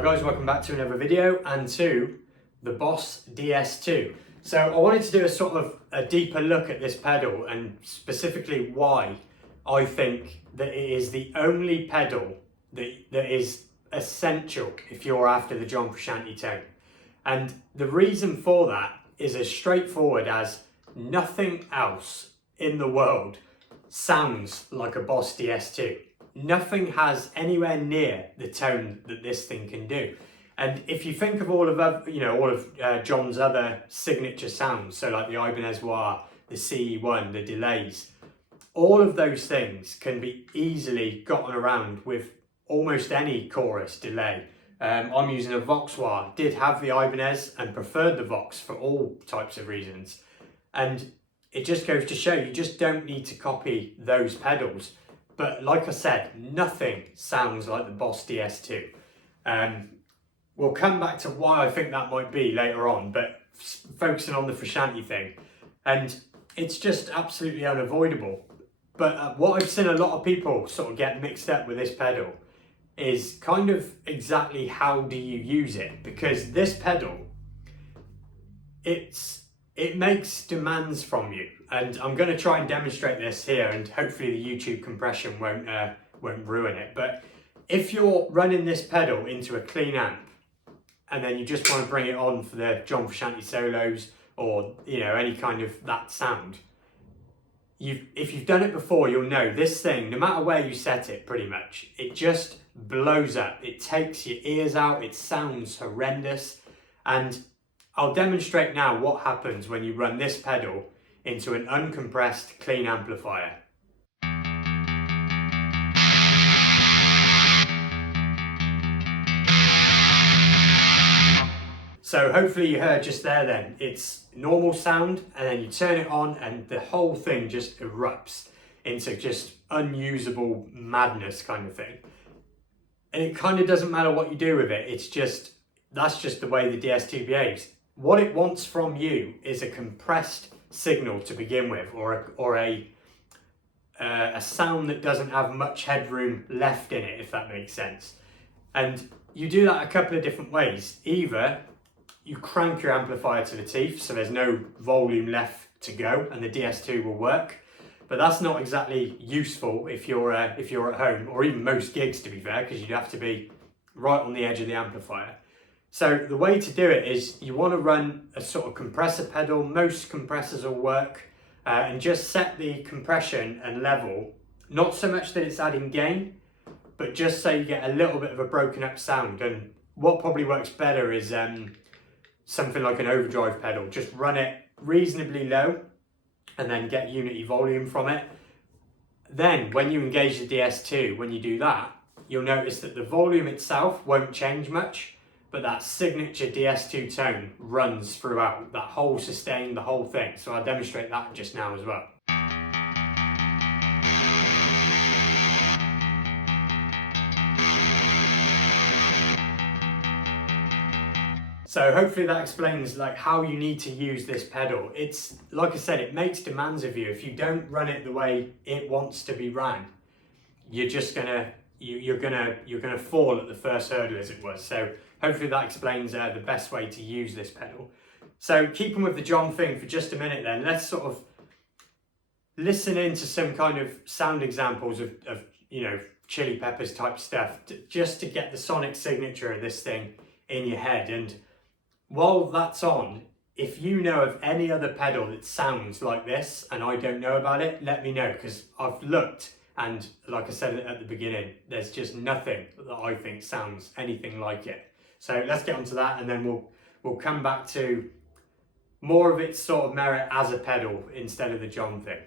Hi guys, welcome back to another video and to the Boss DS2. So I wanted to do a sort of a deeper look at this pedal and specifically why I think that it is the only pedal that is essential if you're after the John Frusciante tone. And the reason for that is as straightforward as nothing else in the world sounds like a Boss DS2. Nothing has anywhere near the tone that this thing can do. And if you think of all of John's other signature sounds, so like the Ibanez wah, the CE1, the delays, all of those things can be easily gotten around with almost any chorus delay. I'm using a Vox wah, did have the Ibanez and preferred the Vox for all types of reasons. And it just goes to show you just don't need to copy those pedals. But like I said, nothing sounds like the Boss DS2. We'll come back to why I think that might be later on, but focusing on the Frusciante thing. And it's just absolutely unavoidable. But what I've seen a lot of people sort of get mixed up with this pedal is kind of exactly how do you use it? Because this pedal, it makes demands from you, and I'm going to try and demonstrate this here, and hopefully the YouTube compression won't ruin it. But if you're running this pedal into a clean amp and then you just want to bring it on for the John Frusciante solos or any kind of that sound, if you've done it before, you'll know this thing, no matter where you set it, pretty much it just blows up. It takes your ears out. It sounds horrendous. And I'll demonstrate now what happens when you run this pedal into an uncompressed clean amplifier. So hopefully you heard just there then, it's normal sound and then you turn it on and the whole thing just erupts into just unusable madness kind of thing. And it kind of doesn't matter what you do with it, that's just the way the DS2 behaves. What it wants from you is a compressed signal to begin with, or a sound that doesn't have much headroom left in it, if that makes sense. And you do that a couple of different ways. Either you crank your amplifier to the teeth so there's no volume left to go and the DS2 will work, but that's not exactly useful if you're at home, or even most gigs to be fair, because you'd have to be right on the edge of the amplifier. So the way to do it is you want to run a sort of compressor pedal. Most compressors will work, and just set the compression and level, not so much that it's adding gain, but just so you get a little bit of a broken up sound. And what probably works better is something like an overdrive pedal. Just run it reasonably low and then get unity volume from it. Then when you engage the DS2, when you do that, you'll notice that the volume itself won't change much, but that signature DS2 tone runs throughout, that whole sustain, the whole thing. So I'll demonstrate that just now as well. So hopefully that explains like how you need to use this pedal. It's, like I said, it makes demands of you. If you don't run it the way it wants to be run, you're just gonna fall at the first hurdle, as it was. So hopefully that explains the best way to use this pedal. So keeping with the John thing for just a minute then, let's sort of listen into some kind of sound examples of Chili Peppers type stuff, just to get the sonic signature of this thing in your head. And while that's on, if you know of any other pedal that sounds like this and I don't know about it, let me know, because I've looked. And like I said at the beginning, there's just nothing that I think sounds anything like it. So let's get onto that, and then we'll come back to more of its sort of merit as a pedal instead of the John thing.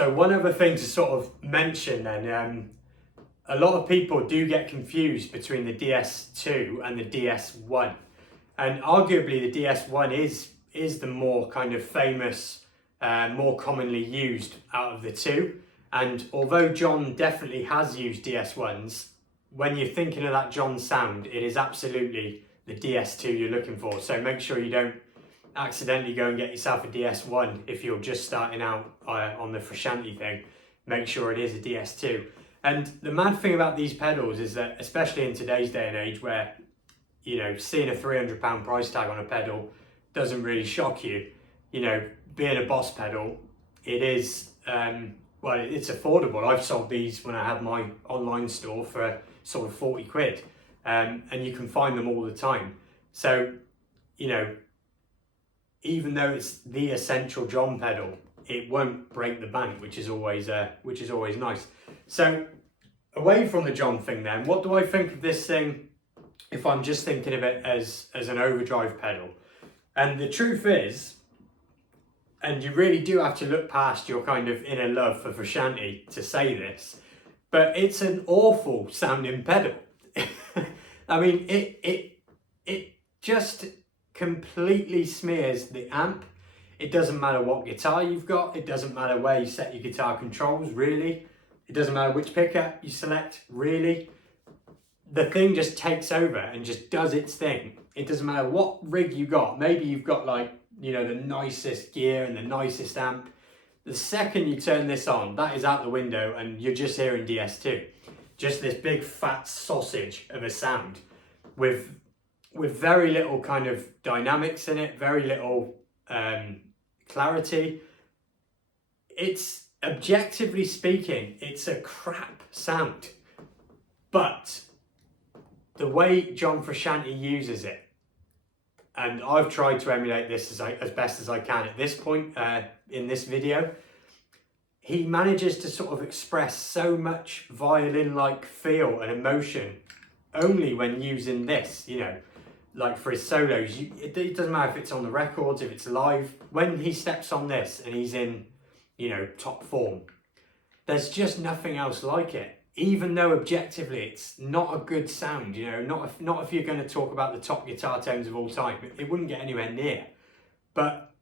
So one other thing to sort of mention then, a lot of people do get confused between the DS2 and the DS1. And arguably the DS1 is the more kind of famous, more commonly used out of the two. And although John definitely has used DS1s, when you're thinking of that John sound, it is absolutely the DS2 you're looking for. So make sure you don't accidentally go and get yourself a DS1 if you're just starting out on the Frusciante thing. Make sure it is a DS2. And the mad thing about these pedals is that, especially in today's day and age where, you know, seeing a £300 price tag on a pedal doesn't really shock you, you know, being a Boss pedal, it is, well, it's affordable. I've sold these when I had my online store for sort of 40 quid, and you can find them all the time. So, you know, even though it's the essential John pedal, it won't break the bank, which is always nice. So away from the John thing then, what do I think of this thing if I'm just thinking of it as an overdrive pedal? And the truth is, and you really do have to look past your kind of inner love for Frusciante to say this, but it's an awful sounding pedal. I mean, it just completely smears the amp. It doesn't matter what guitar you've got. It doesn't matter where you set your guitar controls, really. It doesn't matter which pickup you select, really. The thing just takes over and just does its thing. It doesn't matter what rig you got. Maybe you've got, like, you know, the nicest gear and the nicest amp. The second you turn this on, that is out the window and you're just hearing DS2. Just this big fat sausage of a sound with very little kind of dynamics in it, very little clarity. It's, objectively speaking, it's a crap sound. But the way John Frusciante uses it, and I've tried to emulate this as best as I can at this point in this video, he manages to sort of express so much violin-like feel and emotion only when using this, you know, like for his solos. It doesn't matter if it's on the records, if it's live. When he steps on this and he's in, you know, top form, there's just nothing else like it. Even though objectively it's not a good sound, you know, not if you're going to talk about the top guitar tones of all time, it wouldn't get anywhere near. But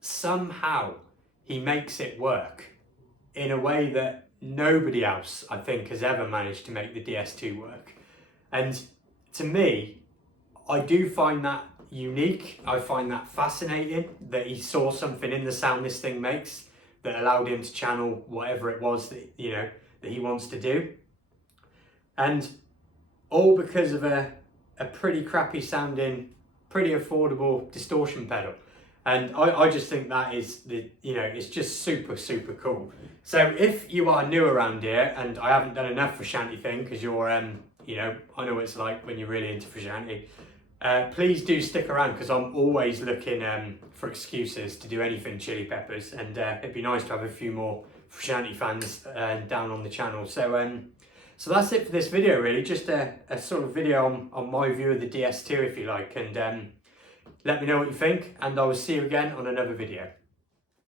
somehow he makes it work in a way that nobody else, I think, has ever managed to make the DS2 work. And to me, I do find that unique. I find that fascinating that he saw something in the sound this thing makes that allowed him to channel whatever it was that, you know, that he wants to do. And all because of a pretty crappy sounding, pretty affordable distortion pedal. And I just think that is it's just super, super cool. So if you are new around here, and I haven't done enough Frusciante thing, because you're, you know, I know what it's like when you're really into Frusciante, please do stick around, because I'm always looking for excuses to do anything Chili Peppers, and it'd be nice to have a few more Frusciante fans down on the channel. So so that's it for this video, really. Just a sort of video on my view of the DS2, if you like, and let me know what you think, and I will see you again on another video.